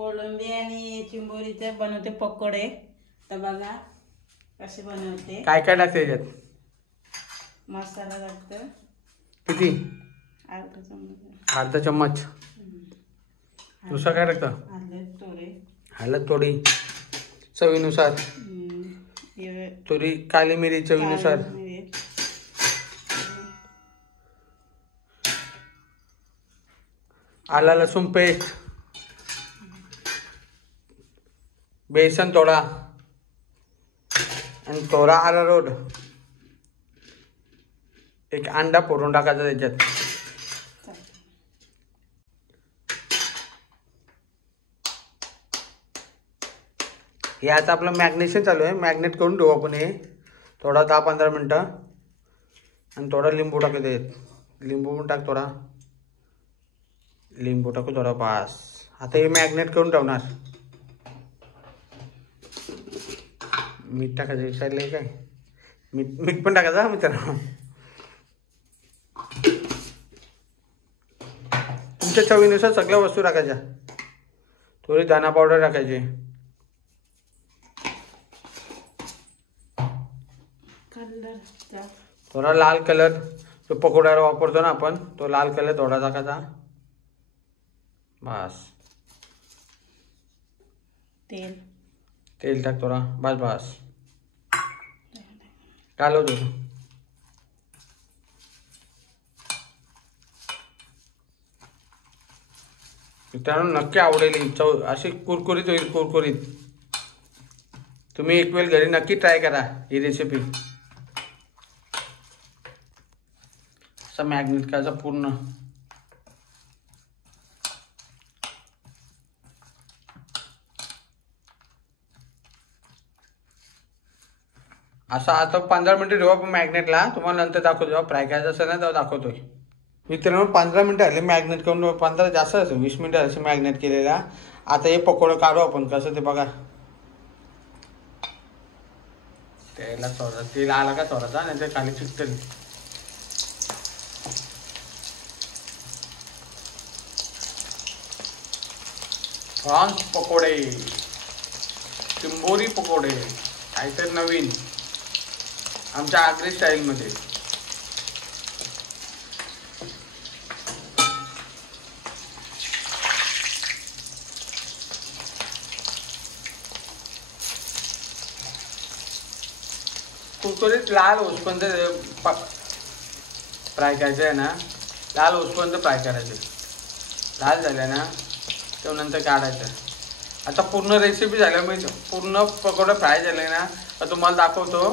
कोळंबी आणि चिंबोरीचे बनवते पकोडे. तर बघा कसे बनवते. काय काय टाकते याच्यात? मसाला टाकते. किती? अर्धा चमचा. अर्धा चम्मच. दुसरं काय टाकतं? हळद थोडी चवीनुसार. थोडी काली मिरी चवीनुसार. आला लसूण पेस्ट. बेसन थोडा आणि थोडा अरारोट. एक अंडा फोडून टाकायचा त्याच्यात. हे आता आपलं मॅग्नेशन चालू आहे. मॅग्नेट करून ठेवू आपण हे थोडा 10-15 मिनटं. आणि थोडा लिंबू टाकू त्याच्यात. लिंबू पण टाक थोडा. लिंबू टाकू थोडा बास. आता हे मॅग्नेट करून ठेवणार. मीठ टाकायचं विसरले काय? मीठ पण टाकायचं मित्रांनो. तुमच्या चवीनुसार सगळ्या वस्तू टाकायच्या. थोडी धना पावडर टाकायची. थोडा लाल कलर जो पकोड्याला वापरतो ना आपण, तो लाल कलर थोडा टाकायचा. बस. तेल टाक थोडा. बस कालव तुझं. मित्रांनो नक्की आवडेल ही चव. अशी कुरकुरीत होईल, कुरकुरीत. तुम्ही एक वेळ घरी नक्की ट्राय करा ही रेसिपी. असा मॅग्नेट करायचा पूर्ण. असा आता 15 मिनिटं ठेवू आपण मॅग्नेटला. तुम्हाला नंतर दाखवतो जेव्हा फ्राय करायचं असेल ना तेव्हा दाखवतोय. मित्रांनो 15 मिनिटं आले मॅग्नेट करून. 15 जास्त असेल, 20 मिनिटं असे मॅग्नेट केलेला. आता हे पकोडं काढू आपण कसं ते बघा. त्याला सोडा. तेल आला का सोडायचा नाही तर खाली चिकटल. प्रॉन्स पकोडे, चिंबोरी पकोडे, काहीतरी नवीन आमच्या आगरी स्टाईलमध्ये. कुरकुरीत लाल होसपर्यंत फ्राय करायचं आहे ना. लाल होसपर्यंत फ्राय करायचे. लाल झाल्या ना तेव्हा नंतर काढायचं. आता पूर्ण रेसिपी झाल्यामुळे पूर्ण पकोडा फ्राय झाले ना तर तुम्हाला दाखवतो